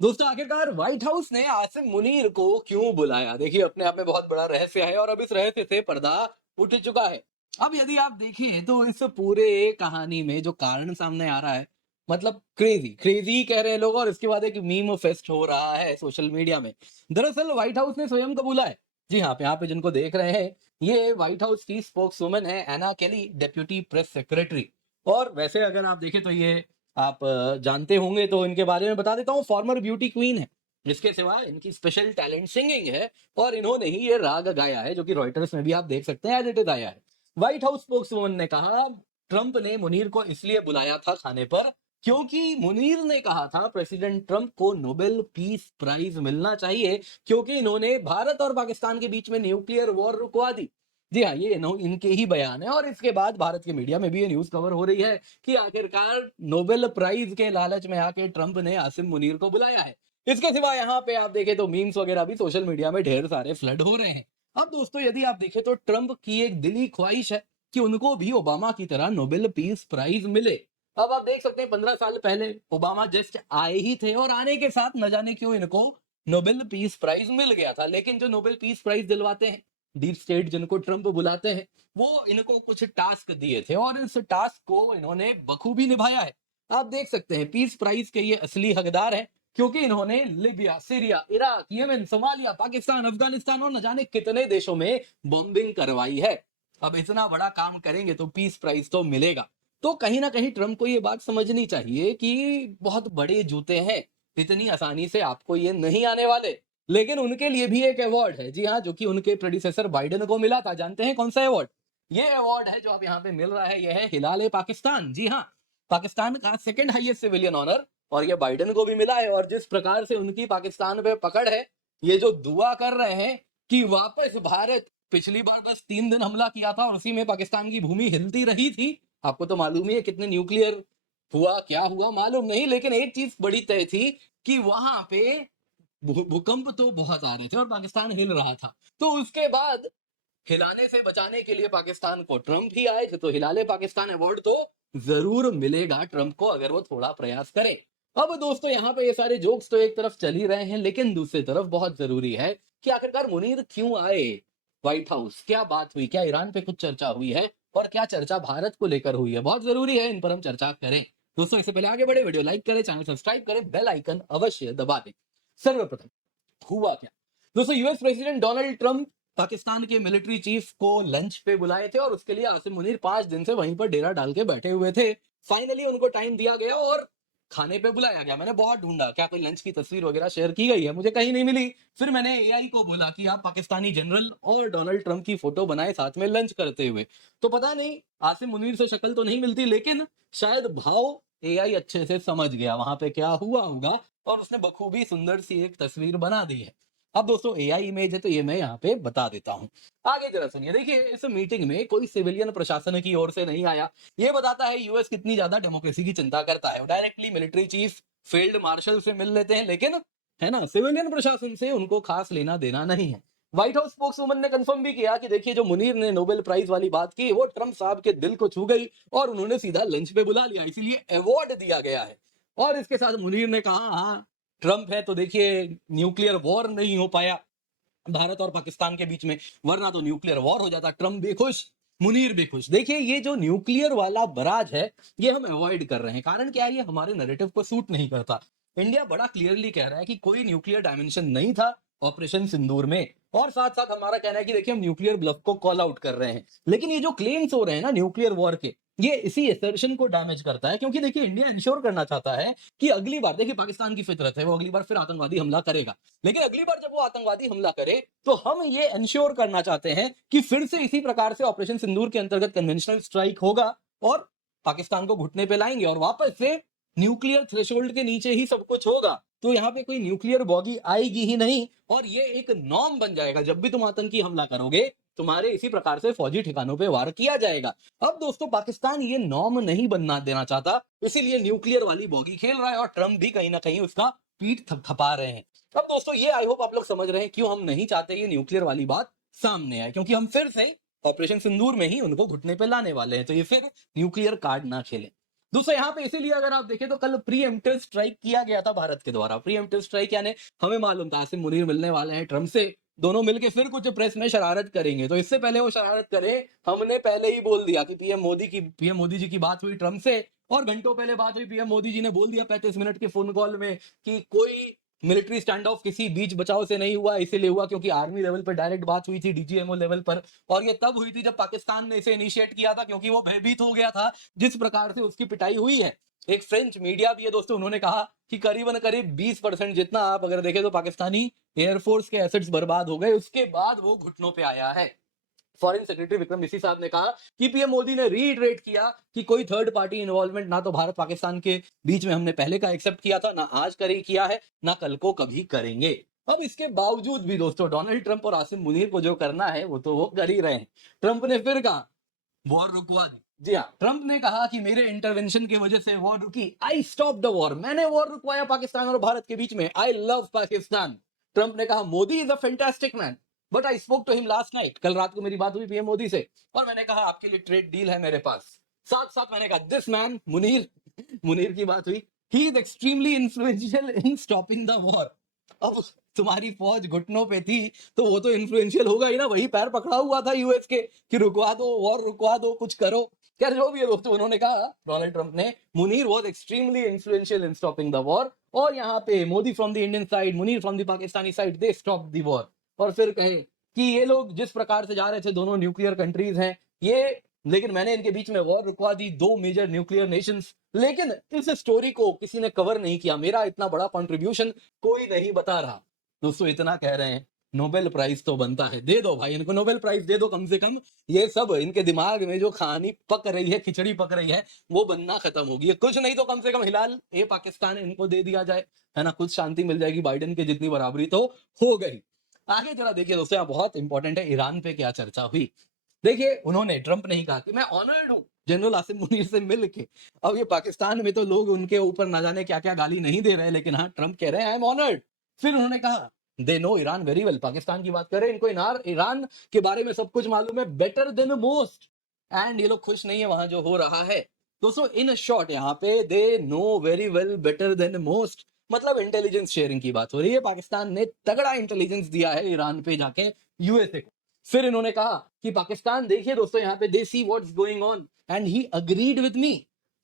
दोस्तों आखिरकार white house ने आसिम मुनीर को क्यों बुलाया? देखिए अपने आप में बहुत बड़ा रहस्य है और अब इस रहस्य से पर्दा उठ चुका है। अब यदि आप देखें तो इस पूरे कहानी में जो कारण सामने आ रहा है, मतलब क्रेजी क्रेजी कह रहे हैं लोग, और इसके बाद एक मीम फेस्ट हो रहा है सोशल मीडिया में। दरअसल व्हाइट हाउस ने स्वयं को बुलाया है। जी हाँ, आप यहाँ पे जिनको देख रहे हैं, ये व्हाइट हाउस की स्पोक्स वुमन है एना केली, डेप्यूटी प्रेस सेक्रेटरी। और वैसे अगर आप देखें तो ये आप जानते होंगे, तो इनके बारे में बता देता हूँ। फॉर्मर ब्यूटी क्वीन है। इसके सिवा इनकी स्पेशल टैलेंट सिंगिंग है, और इन्होंने ही ये राग गाया है जो कि रॉयटर्स में भी आप देख सकते हैं, एज इट इज आया है। व्हाइट हाउस स्पोक्सवुमन ने कहा, ट्रंप ने मुनीर को इसलिए बुलाया था खाने पर क्योंकि मुनीर ने कहा था प्रेसिडेंट ट्रंप को नोबेल पीस प्राइज मिलना चाहिए, क्योंकि इन्होंने भारत और पाकिस्तान के बीच में न्यूक्लियर वॉर रुकवा दी। जी हाँ, ये इनके ही बयान है, और इसके बाद भारत के मीडिया में भी ये न्यूज कवर हो रही है कि आखिरकार नोबेल प्राइज के लालच में आके ट्रंप ने आसिम मुनीर को बुलाया है। इसके सिवा यहाँ पे आप देखें तो मीम्स वगैरह भी सोशल मीडिया में ढेर सारे फ्लड हो रहे हैं। अब दोस्तों यदि आप देखें तो ट्रंप की एक दिली ख्वाहिश है कि उनको भी ओबामा की तरह नोबेल पीस प्राइज मिले। अब आप देख सकते हैं 15 साल पहले ओबामा जस्ट आए ही थे, और आने के साथ न जाने क्यों इनको नोबेल पीस प्राइज मिल गया था। लेकिन जो नोबेल पीस प्राइज दिलवाते हैं, डीप स्टेट जिनको ट्रंप बुलाते हैं, वो इनको कुछ टास्क दिए थे और इस टास्क को इन्होंने बखूबी निभाया है। आप देख सकते हैं पीस प्राइज के ये असली हकदार हैं, क्योंकि इन्होंने Libya, Syria, Iraq, Yemen, Somalia, Pakistan, Afghanistan और न जाने कितने देशों में बॉम्बिंग करवाई है। अब इतना बड़ा काम करेंगे तो पीस प्राइज तो मिलेगा। तो कहीं ना कहीं ट्रंप को ये बात समझनी चाहिए कि बहुत बड़े जूते हैं, इतनी आसानी से आपको ये नहीं आने वाले। लेकिन उनके लिए भी एक अवार्ड है, जी हाँ, जो कि उनके प्रेडिसेसर बाइडेन को मिला था। जानते हैं कौन सा अवार्ड? ये अवार्ड है जो आप यहाँ पे मिल रहा है, ये है हिलाल पाकिस्तान। जी हाँ, पाकिस्तान का सेकंड हाईएस्ट सिविलियन ऑनर, और ये बाइडेन को भी मिला है। और जिस प्रकार से उनकी पाकिस्तान पे पकड़ है, ये जो दुआ कर रहे हैं कि वापस भारत, पिछली बार बस 3 दिन हमला किया था और उसी में पाकिस्तान की भूमि हिलती रही थी। आपको तो मालूम ही है कितने न्यूक्लियर हुआ, क्या हुआ मालूम नहीं, लेकिन एक चीज बड़ी तय थी कि वहां पे भूकंप तो बहुत आ रहे थे और पाकिस्तान हिल रहा था। तो उसके बाद हिलाने से बचाने के लिए पाकिस्तान को ट्रंप ही आए थे, तो हिलाले पाकिस्तान अवार्ड तो जरूर मिलेगा ट्रंप को, अगर वो थोड़ा प्रयास करें। अब दोस्तों यहाँ पे ये सारे जोक्स तो एक तरफ चल ही रहे हैं, लेकिन दूसरी तरफ बहुत जरूरी है कि आखिरकार मुनीर क्यों आए व्हाइट हाउस, क्या बात हुई, क्या ईरान पे कुछ चर्चा हुई है, और क्या चर्चा भारत को लेकर हुई है। बहुत जरूरी है, इन पर हम चर्चा करें। दोस्तों इससे पहले आगे बढ़े, वीडियो लाइक करें, चैनल सब्सक्राइब करें, बेल आइकन अवश्य दबा दें। सर्वप्रथम हुआ क्या? दोस्तों US president Donald Trump Pakistan के मिलिट्री चीफ को लंच पे बुलाए थे, और उसके लिए आसिम मुनीर 5 दिन से वहीं पर डेरा डाल के बैठे हुए थे। फाइनली उनको टाइम दिया गया और खाने पे बुलाया गया। मैंने बहुत ढूंढा, क्या कोई लंच की तस्वीर वगैरह शेयर की गई है, मुझे कहीं नहीं मिली। फिर मैंने एआई को बोला कि आप पाकिस्तानी जनरल और डोनाल्ड ट्रंप की फोटो बनाए साथ में लंच करते हुए। तो पता नहीं, आसिम मुनीर से शक्ल तो नहीं मिलती, लेकिन शायद भाव एआई अच्छे से समझ गया वहां पे क्या हुआ होगा, और उसने बखूबी सुंदर सी एक तस्वीर बना दी है। अब दोस्तों एआई इमेज है तो ये मैं यहाँ पे बता देता हूँ। आगे जरा सुनिए। देखिए इस मीटिंग में कोई सिविलियन प्रशासन की ओर से नहीं आया। ये बताता है यूएस कितनी ज्यादा डेमोक्रेसी की चिंता करता है। Directly military chief, field marshal से मिल लेते हैं, लेकिन है ना, सिविलियन प्रशासन से उनको खास लेना देना नहीं है। व्हाइट हाउस स्पोक्सवुमन ने कंफर्म भी किया कि देखिए जो मुनीर ने नोबेल प्राइज वाली बात की, वो ट्रंप साहब के दिल को छू गई और उन्होंने सीधा लंच पे बुला लिया, इसीलिए अवार्ड दिया गया है। और इसके साथ मुनीर ने कहा, हाँ ट्रंप है तो देखिए न्यूक्लियर वॉर नहीं हो पाया भारत और पाकिस्तान के बीच में, वरना तो न्यूक्लियर वॉर हो जाता। ट्रंप भी खुश, मुनीर भी खुश। देखिए ये जो न्यूक्लियर वाला बराज है, ये हम अवॉइड कर रहे हैं। कारण क्या है? ये हमारे नैरेटिव को सूट नहीं करता। इंडिया बड़ा क्लियरली कह रहा है कि कोई न्यूक्लियर डायमेंशन नहीं था ऑपरेशन सिंदूर में, और साथ साथ हमारा कहना है कि देखिए हम न्यूक्लियर ब्लफ को कॉल आउट कर रहे हैं। लेकिन ये जो क्लेम्स हो रहे हैं ना न्यूक्लियर वॉर के, ये इसी असर्शन को डैमेज करता है, क्योंकि देखिए इंडिया इंश्योर करना चाहता है कि अगली बार, देखिए पाकिस्तान की फितरत है, वो अगली बार फिर आतंकवादी हमला करेगा। लेकिन अगली बार जब वो आतंकवादी हमला करे, तो हम ये इंश्योर करना चाहते हैं कि फिर से इसी प्रकार से ऑपरेशन सिंदूर के अंतर्गत कन्वेंशनल स्ट्राइक होगा, और पाकिस्तान को घुटने पे लाएंगे, और वापस से न्यूक्लियर थ्रेशोल्ड के नीचे ही सब कुछ होगा। तो यहाँ पे कोई न्यूक्लियर बॉगी आएगी ही नहीं, और ये एक नॉर्म बन जाएगा। जब भी तुम आतंकी हमला करोगे, तुम्हारे इसी प्रकार से फौजी ठिकानों पे वार किया जाएगा। अब दोस्तों पाकिस्तान ये नॉर्म नहीं बनना देना चाहता, इसीलिए न्यूक्लियर वाली बॉगी खेल रहा है, और ट्रंप भी कहीं ना कहीं उसका पीठ थपथपा रहे हैं। अब दोस्तों ये आई होप आप लोग समझ रहे हैं क्यों हम नहीं चाहते ये न्यूक्लियर वाली बात सामने आए, क्योंकि हम फिर से ऑपरेशन सिंदूर में ही उनको घुटने पे लाने वाले हैं, तो ये फिर न्यूक्लियर कार्ड ना खेलें। दोस्तों यहाँ पे इसीलिए अगर आप देखें तो कल प्रीएम्प्टिव स्ट्राइक किया गया था भारत के द्वारा। प्रीएम्प्टिव स्ट्राइक यानी हमें मालूम था आसिम मुनीर मिलने वाले हैं ट्रम्प से, दोनों मिलके फिर कुछ प्रेस में शरारत करेंगे, तो इससे पहले वो शरारत करें हमने पहले ही बोल दिया कि पीएम मोदी जी की बात हुई ट्रम्प से, और घंटों पहले बात हुई, पीएम मोदी जी ने बोल दिया 35 मिनट के फोन कॉल में कि कोई मिलिट्री स्टैंड ऑफ किसी बीच बचाव से नहीं हुआ, इसीलिए हुआ क्योंकि आर्मी लेवल पर डायरेक्ट बात हुई थी डीजीएमओ लेवल पर, और ये तब हुई थी जब पाकिस्तान ने इसे इनिशिएट किया था क्योंकि वो भयभीत हो गया था जिस प्रकार से उसकी पिटाई हुई है। एक फ्रेंच मीडिया भी है दोस्तों, उन्होंने कहा कि करीबन करीब 20% जितना आप अगर देखें तो पाकिस्तानी एयरफोर्स के एसेट्स बर्बाद हो गए, उसके बाद वो घुटनों पे आया है। फॉरेन सेक्रेटरी विक्रम मिसी साहब ने कहा कि पीएम मोदी ने रीइटरेट किया कि कोई थर्ड पार्टी इन्वॉल्वमेंट ना तो भारत पाकिस्तान के बीच में हमने पहले का एक्सेप्ट किया था, ना आज किया है, ना कल को कभी करेंगे। अब इसके बावजूद भी दोस्तों डोनाल्ड ट्रंप और आसिम मुनीर को जो करना है वो तो वो कर ही रहे हैं। ट्रंप ने फिर कहा वॉर रुकवा दी। जी हाँ, ट्रंप ने कहा कि मेरे इंटरवेंशन की वजह से वॉर रुकी, आई स्टॉप द वॉर, मैंने वॉर रुकवाया पाकिस्तान और भारत के बीच में, आई लव पाकिस्तान। ट्रंप ने कहा Modi is a fantastic man but I spoke to him last night, कल रात को मेरी बात हुई पीएम मोदी से और मैंने कहा आपके लिए ट्रेड डील है मेरे पास। साथ साथ मैंने कहा दिस मैन मुनीर मुनीर की बात हुई, he is extremely influential in stopping the war. अब तुम्हारी फौज घुटनों पे थी तो वो तो इन्फ्लुएंशियल होगा ही ना, वही पैर पकड़ा हुआ था यूएस के कि रुकवा दो वॉर, रुकवा दो, कुछ करो। खैर जो भी है दोस्तों, उन्होंने कहा डोनाल्ड ट्रंप ने Munir was extremely influential in stopping the war, और यहाँ पे Modi from the Indian side, Munir from the Pakistani side, they stop the war. और फिर कहे कि ये लोग जिस प्रकार से जा रहे थे, दोनों न्यूक्लियर कंट्रीज हैं ये, लेकिन मैंने इनके बीच में वॉर रुकवा दी, दो मेजर न्यूक्लियर नेशंस, लेकिन इस स्टोरी को किसी ने कवर नहीं किया, मेरा इतना बड़ा कंट्रीब्यूशन कोई नहीं बता रहा। दोस्तों इतना कह रहे हैं नोबेल प्राइज तो बनता है, दे दो भाई इनको नोबेल प्राइज दे दो कम से कम, ये सब इनके दिमाग में जो कहानी पक रही है, खिचड़ी पक रही है, वो बनना खत्म होगी। कुछ नहीं तो कम से कम हिलाल ए पाकिस्तान इनको दे दिया जाए, है ना, कुछ शांति मिल जाएगी, बाइडेन के जितनी बराबरी तो हो गई। आगे जरा देखिए दोस्तों, यहाँ बहुत इंपॉर्टेंट है ईरान पे क्या चर्चा हुई। देखिए उन्होंने, ट्रंप ने ही कहा कि मैं ऑनर्ड हूं जनरल आसिम मुनीर से मिल के। अब ये पाकिस्तान में तो लोग उनके ऊपर ना जाने क्या क्या गाली नहीं दे रहे, लेकिन हाँ ट्रंप कह रहे हैं आई एम ऑनर्ड। फिर उन्होंने कहा they know Iran very well, Pakistan की बात करें, इनको ईरान के बारे में सब कुछ मालूम है, बेटर देन मोस्ट, एंड ये लोग खुश नहीं है वहां जो हो रहा है। दोस्तों इन शॉर्ट यहाँ पे they know very well better than most, मतलब इंटेलिजेंस शेयरिंग की बात हो रही है, पाकिस्तान ने तगड़ा इंटेलिजेंस दिया है ईरान पे जाके यूएसए को। फिर इन्होंने कहा कि पाकिस्तान, देखिए दोस्तों यहाँ पे they see what's going on and he agreed with me,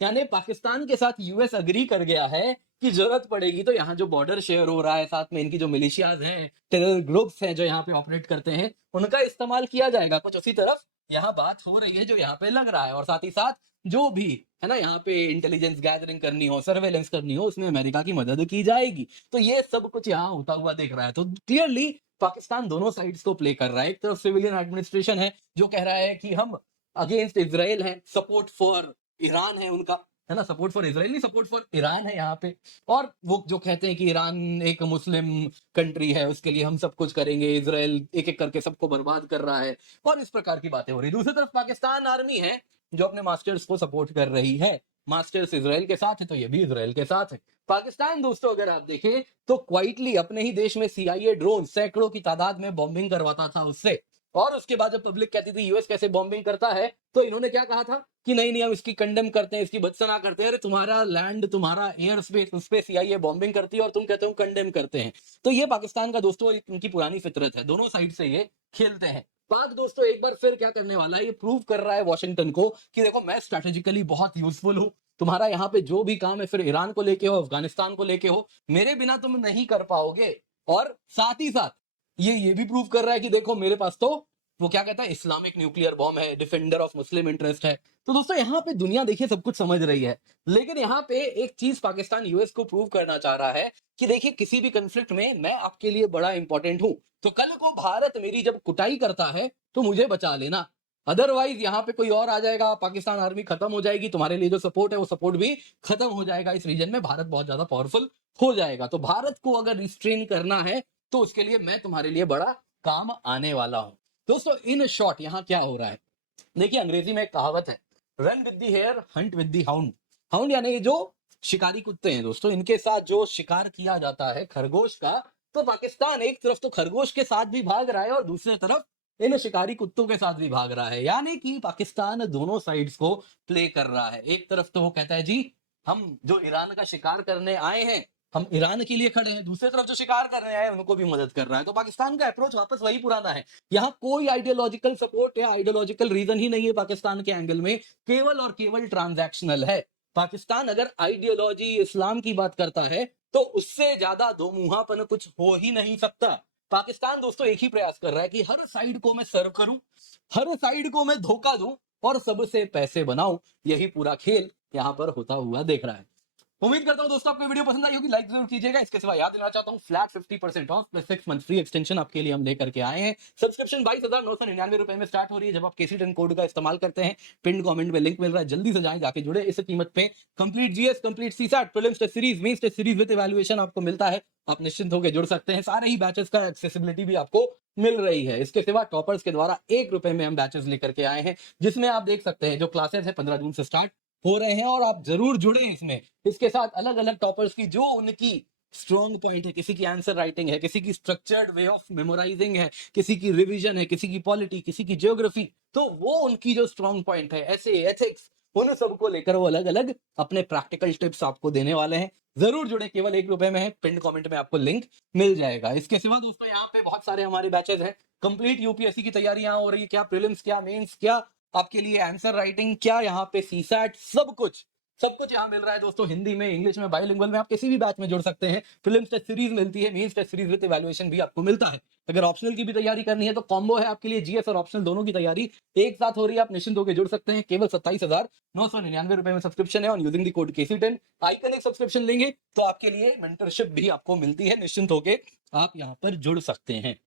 यानी पाकिस्तान के साथ यूएस अग्री कर गया है कि जरूरत पड़ेगी तो यहाँ जो बॉर्डर शेयर हो रहा है, साथ में इनकी जो मिलिशियाज हैं, टेरर ग्रुप्स हैं जो यहाँ पे ऑपरेट करते हैं, उनका इस्तेमाल किया जाएगा। कुछ उसी तरफ यहाँ बात हो रही है जो यहाँ पे लग रहा है, और साथ ही साथ जो भी है ना यहाँ पे इंटेलिजेंस गैदरिंग करनी हो, सर्वेलेंस करनी हो, उसमें अमेरिका की मदद की जाएगी। तो ये सब कुछ यहाँ होता हुआ देख रहा है। तो क्लियरली पाकिस्तान दोनों साइड्स को प्ले कर रहा है। एक तरफ सिविलियन एडमिनिस्ट्रेशन है जो कह रहा है कि हम अगेंस्ट इजराइल है, सपोर्ट फॉर ईरान है उनका, है ना, सपोर्ट फॉर इजराइल नहीं, सपोर्ट फॉर ईरान है यहाँ पे। और वो जो कहते हैं कि ईरान एक मुस्लिम कंट्री है, उसके लिए हम सब कुछ करेंगे, इजराइल एक एक करके सबको बर्बाद कर रहा है, और इस प्रकार की बातें हो रही। दूसरी तरफ पाकिस्तान आर्मी है जो अपने मास्टर्स को सपोर्ट कर रही है, मास्टर्स इजराइल के साथ है तो ये भी इजराइल के साथ है। पाकिस्तान दोस्तों अगर आप देखें तो क्वाइटली अपने ही देश में सीआईए ड्रोन सैकड़ों की तादाद में बॉम्बिंग करवाता था उससे, और उसके बाद जब पब्लिक कहती थी यूएस कैसे बॉम्बिंग करता है, तो इन्होंने क्या कहा था कि नहीं नहीं हम इसकी कंडेम करते हैं, इसकी भत्सना करते हैं, अरे तुम्हारा लैंड, तुम्हारा एयर स्पेस, उस पे सीआईए बॉम्बिंग करती है और तुम कहते हो कंडेम करते हैं। तो ये पाकिस्तान का दोस्तों इनकी पुरानी फितरत है, दोनों साइड से ये खेलते हैं। पाक दोस्तों एक बार फिर क्या करने वाला है, ये प्रूव कर रहा है वॉशिंगटन को कि देखो मैं स्ट्रेटेजिकली बहुत यूजफुल हूं, तुम्हारा यहाँ पे जो भी काम है, फिर ईरान को लेके हो, अफगानिस्तान को लेके हो, मेरे बिना तुम नहीं कर पाओगे। और साथ ही साथ ये भी प्रूव कर रहा है कि देखो मेरे पास तो वो क्या कहता है इस्लामिक न्यूक्लियर बॉम्ब है, डिफेंडर ऑफ मुस्लिम इंटरेस्ट है। तो दोस्तों यहाँ पे दुनिया देखिए सब कुछ समझ रही है, लेकिन यहाँ पे एक चीज पाकिस्तान यूएस को प्रूव करना चाह रहा है कि देखिए किसी भी कंफ्लिक्ट में मैं आपके लिए बड़ा इंपॉर्टेंट हूं, तो कल को भारत मेरी जब कुटाई करता है तो मुझे बचा लेना, अदरवाइज यहाँ पे कोई और आ जाएगा, पाकिस्तान आर्मी खत्म हो जाएगी, तुम्हारे लिए जो सपोर्ट है वो सपोर्ट भी खत्म हो जाएगा, इस रीजन में भारत बहुत ज्यादा पावरफुल हो जाएगा। तो भारत को अगर रिस्ट्रेन करना है तो उसके लिए मैं तुम्हारे लिए बड़ा काम आने वाला हूं। दोस्तों इन शॉर्ट यहाँ क्या हो रहा है, देखिए अंग्रेजी में एक कहावत है, run with the hare hunt with the hound. Hound यानी जो शिकारी कुत्ते हैं दोस्तों, इनके साथ जो शिकार किया जाता है खरगोश का, तो पाकिस्तान एक तरफ तो खरगोश के साथ भी भाग रहा है और दूसरी तरफ इन शिकारी कुत्तों के साथ भी भाग रहा है। यानी कि पाकिस्तान दोनों साइड्स को प्ले कर रहा है। एक तरफ तो वो कहता है जी हम जो ईरान का शिकार करने आए हैं, हम ईरान के लिए खड़े हैं, दूसरी तरफ जो शिकार करने आए हैं उनको भी मदद कर रहा है। तो पाकिस्तान का अप्रोच वापस वही पुराना है। यहाँ कोई आइडियोलॉजिकल सपोर्ट या आइडियोलॉजिकल रीजन ही नहीं है पाकिस्तान के एंगल में, केवल और केवल ट्रांजैक्शनल है। पाकिस्तान अगर आइडियोलॉजी इस्लाम की बात करता है तो उससे ज्यादा दो मुंहापन कुछ हो ही नहीं सकता। पाकिस्तान दोस्तों एक ही प्रयास कर रहा है कि हर साइड को मैं सर्व करूं, हर साइड को मैं धोखा दूं और सबसे पैसे बनाऊं। यही पूरा खेल यहां पर होता हुआ देख रहा है। उम्मीद करता हूं दोस्तों आपको वीडियो पसंद आई होगी, लाइक जरूर कीजिएगा। इसके सिवा याद दिलाना चाहता हूं flat 50% of plus 6 month free extension आपके लिए हम लेकर के आए हैं। सब्सक्रिप्शन 22,999 रुपए में स्टार्ट हो रही है जब आप KC10 कोड का इस्तेमाल करते हैं। पिन कमेंट में लिंक मिल रहा है, जल्दी से जाएं, जाके जुड़े। इस कीमत पे complete GS, complete CSAT, prelims test series, mains test series with evaluation आपको मिलता है। आप निश्चिंत होकर जुड़ सकते हैं। सारे ही बैचेस का एक्सेसिबिलिटी भी आपको मिल रही है। इसके सिवा टॉपर्स के द्वारा 1 रुपए में हम बैचेस लेकर के आए हैं, जिसमें आप देख सकते हैं जो क्लासेस है 15 जून से स्टार्ट हो रहे हैं और आप जरूर जुड़े इसमें। इसके साथ अलग अलग टॉपर्स की जो उनकी स्ट्रॉन्ग पॉइंट है, किसी की आंसर राइटिंग है, किसी की स्ट्रक्चर्ड वे ऑफ मेमोराइजिंग है, किसी की रिवीजन है, किसी की पॉलिटी, किसी की ज्योग्राफी, तो वो उनकी जो स्ट्रॉन्ग पॉइंट है, ऐसे एथिक्स, उन सबको लेकर वो अलग अलग अपने प्रैक्टिकल टिप्स आपको देने वाले हैं। जरूर जुड़े, केवल 1 रुपए में है। पिन कमेंट में आपको लिंक मिल जाएगा। इसके सिवा दोस्तों यहाँ पे बहुत सारे हमारे बैचेस हैं। कंप्लीट यूपीएससी की तैयारी यहाँ हो रही है, क्या प्रीलिम्स, क्या मेंस, क्या आपके लिए आंसर राइटिंग, क्या यहाँ पे CSAT, सब कुछ यहाँ मिल रहा है दोस्तों। हिंदी में, इंग्लिश में, बाइलिंगुअल में आप किसी भी बैच में जुड़ सकते हैं। प्रीलिम्स टेस्ट सीरीज मिलती है, mains test series with evaluation भी आपको मिलता है। अगर ऑप्शनल की भी तैयारी करनी है तो कॉम्बो है आपके लिए, GS और ऑप्शनल दोनों की तैयारी एक साथ हो रही है। आप निश्चिंत होकर जुड़ सकते हैं। केवल 27,999 रुपए में सब्सक्रिप्शन है और using the code KC10 iconic subscription लेंगे तो आपके लिए मेंटरशिप भी आपको मिलती है। निश्चिंत होकर आप यहाँ पर जुड़ सकते हैं।